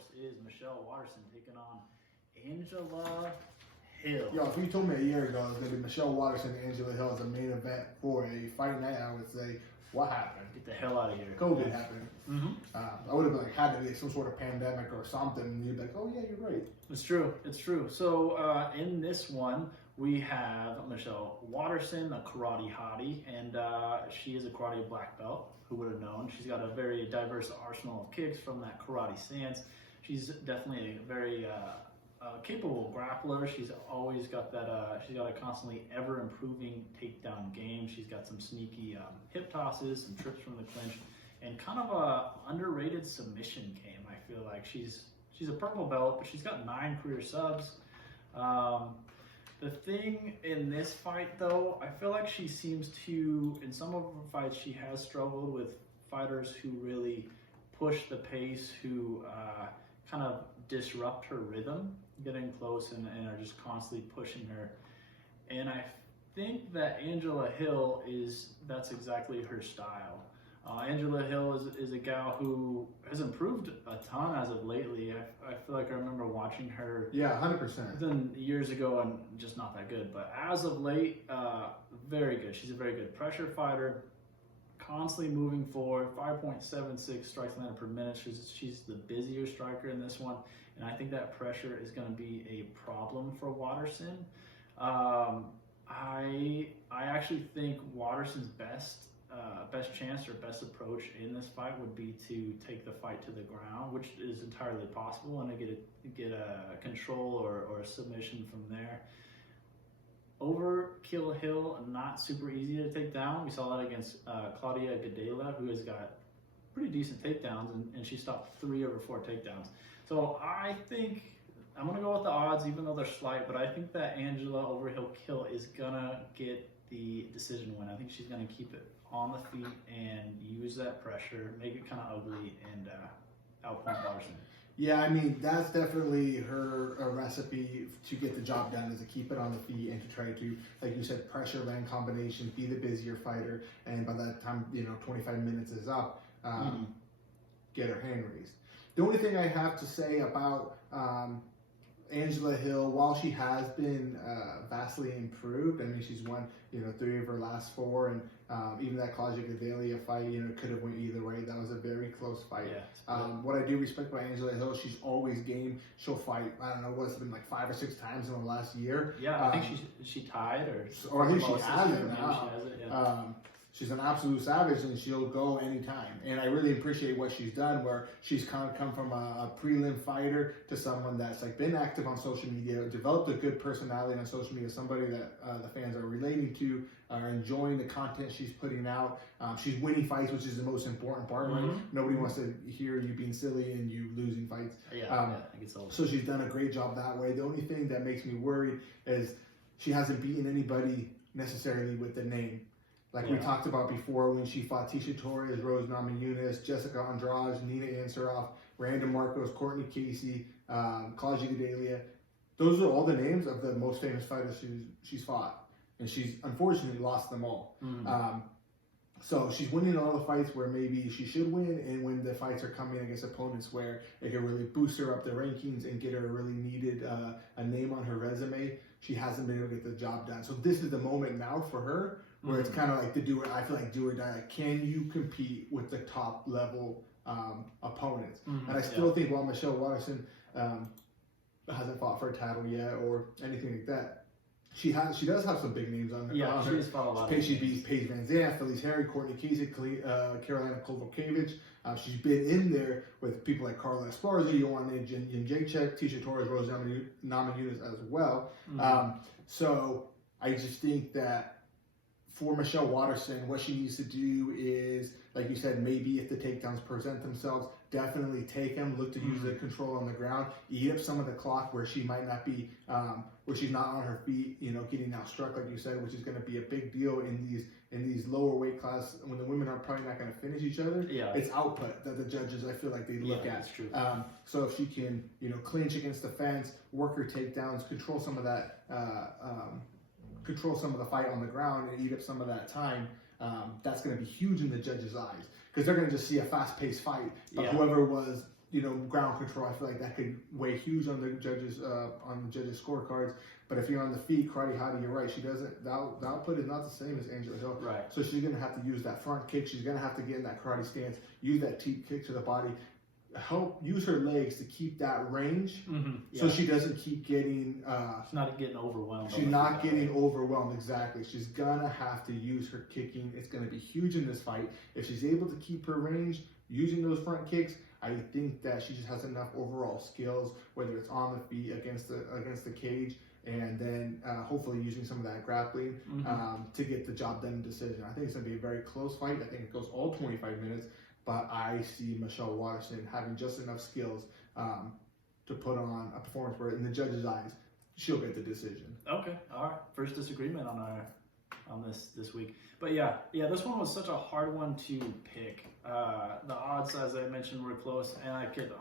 course, is Michelle Waterson taking on Angela Hill. Yo, if you told me a year ago it was going to be Michelle Waterson and Angela Hill as a main event for a fight night, I would say, what happened? Get the hell out of here. COVID happened. Mm-hmm. I would have been like, had to be some sort of pandemic or something, and you'd be like, oh yeah, you're right. It's true. It's true. So in this one, we have Michelle Waterson, a karate hottie, and she is a karate black belt. Who would have known? She's got a very diverse arsenal of kicks from that karate stance. She's definitely a very capable grappler. She's always got that. She's got a constantly ever improving takedown game. She's got some sneaky hip tosses, some trips from the clinch, and kind of a underrated submission game. I feel like she's a purple belt, but she's got 9 career subs. The thing in this fight, though, I feel like she seems to, in some of her fights, she has struggled with fighters who really push the pace, who kind of disrupt her rhythm, getting close and are just constantly pushing her. And I think that Angela Hill that's exactly her style. Angela Hill is a gal who has improved a ton as of lately. I feel like I remember watching her. Yeah, 100%. Then years ago and just not that good. But as of late, very good. She's a very good pressure fighter, constantly moving forward. 5.76 strikes landed per minute. She's the busier striker in this one, and I think that pressure is going to be a problem for Waterson. I actually think Waterson's best chance or best approach in this fight would be to take the fight to the ground, which is entirely possible, and to get a control or a submission from there. Overkill Hill, not super easy to take down. We saw that against Claudia Gadela, who has got pretty decent takedowns, and she stopped 3 over 4 takedowns. So I think I'm going to go with the odds, even though they're slight, but I think that Angela Overkill is going to get the decision win. I think she's going to keep it on the feet and use that pressure, make it kind of ugly, and outpoint Waterson. Yeah, I mean, that's definitely her recipe to get the job done, is to keep it on the feet and to try to, like you said, pressure land combination, be the busier fighter, and by that time, 25 minutes is up, get her hand raised. The only thing I have to say about Angela Hill, while she has been vastly improved, I mean, she's won 3 of her last 4, and even that Claudia Gadelia fight, could have went either way. That was a very close fight. Yeah, what I do respect about Angela Hill, she's always game. She'll fight, I don't know, what's it been, like 5 or 6 times in the last year. Yeah, I think she tied, or at least she has it She now. has it, yeah. She's an absolute savage, and she'll go anytime. And I really appreciate what she's done, where she's kind of come from a prelim fighter to someone that's like been active on social media, developed a good personality on social media, somebody that the fans are relating to, are enjoying the content she's putting out. She's winning fights, which is the most important part, right? Nobody wants to hear you being silly and you losing fights. I think it's all. So she's done a great job that way. The only thing that makes me worried is she hasn't beaten anybody necessarily with the name. Like we talked about before, when she fought Tisha Torres, Rose Namajunas, Jessica Andrade, Nina Ansaroff, Miranda Marcos, Courtney Casey, Claudia Gadelia. Those are all the names of the most famous fighters she's fought. And she's unfortunately lost them all. So she's winning all the fights where maybe she should win, and when the fights are coming against opponents where it can really boost her up the rankings and get her a really needed a name on her resume, she hasn't been able to get the job done. So this is the moment now for her, where it's kind of like I feel like do or die. Like, can you compete with the top level opponents? And I still think while Michelle Waterson hasn't fought for a title yet or anything like that, she does have some big names on her. Yeah, she's fought a lot. She beats Paige Van Zandt, Felice Harry, Courtney Casey, Carolina Kovalevich. She's been in there with people like Carla Esparza, Joanna Jędrzejczyk, Tisha Torres, Rose Namajunas as well. So I just think that for Michelle Waterson, what she needs to do is, like you said, maybe if the takedowns present themselves, definitely take them, look to use the control on the ground, eat up some of the clock where she might not be, where she's not on her feet, getting out struck, like you said, which is going to be a big deal in these lower weight class when the women are probably not going to finish each other. It's output that the judges, I feel like, they look at. That's true. So if she can, clinch against the fence, work her takedowns, control some of that, control some of the fight on the ground and eat up some of that time, that's going to be huge in the judges' eyes, because they're going to just see a fast-paced fight of whoever was ground control. I feel like that could weigh huge on the judges' scorecards. But if you're on the feet, Karate Hottie, you're right. She doesn't. The output is not the same as Angela Hill. Right. So she's gonna have to use that front kick. She's gonna have to get in that karate stance. Use that teep kick to the body. Use her legs to keep that range, so she doesn't keep getting. She's not getting overwhelmed. She's not getting overwhelmed. Exactly. She's gonna have to use her kicking. It's gonna be huge in this fight. If she's able to keep her range using those front kicks, I think that she just has enough overall skills, whether it's on the feet against the cage, and then hopefully using some of that grappling to get the job done in decision. I think it's gonna be a very close fight. I think it goes all 25 minutes. But I see Michelle Waterson having just enough skills to put on a performance where, in the judge's eyes, she'll get the decision. Okay, all right. First disagreement on this week. But yeah, this one was such a hard one to pick. The odds, as I mentioned, were close, and I could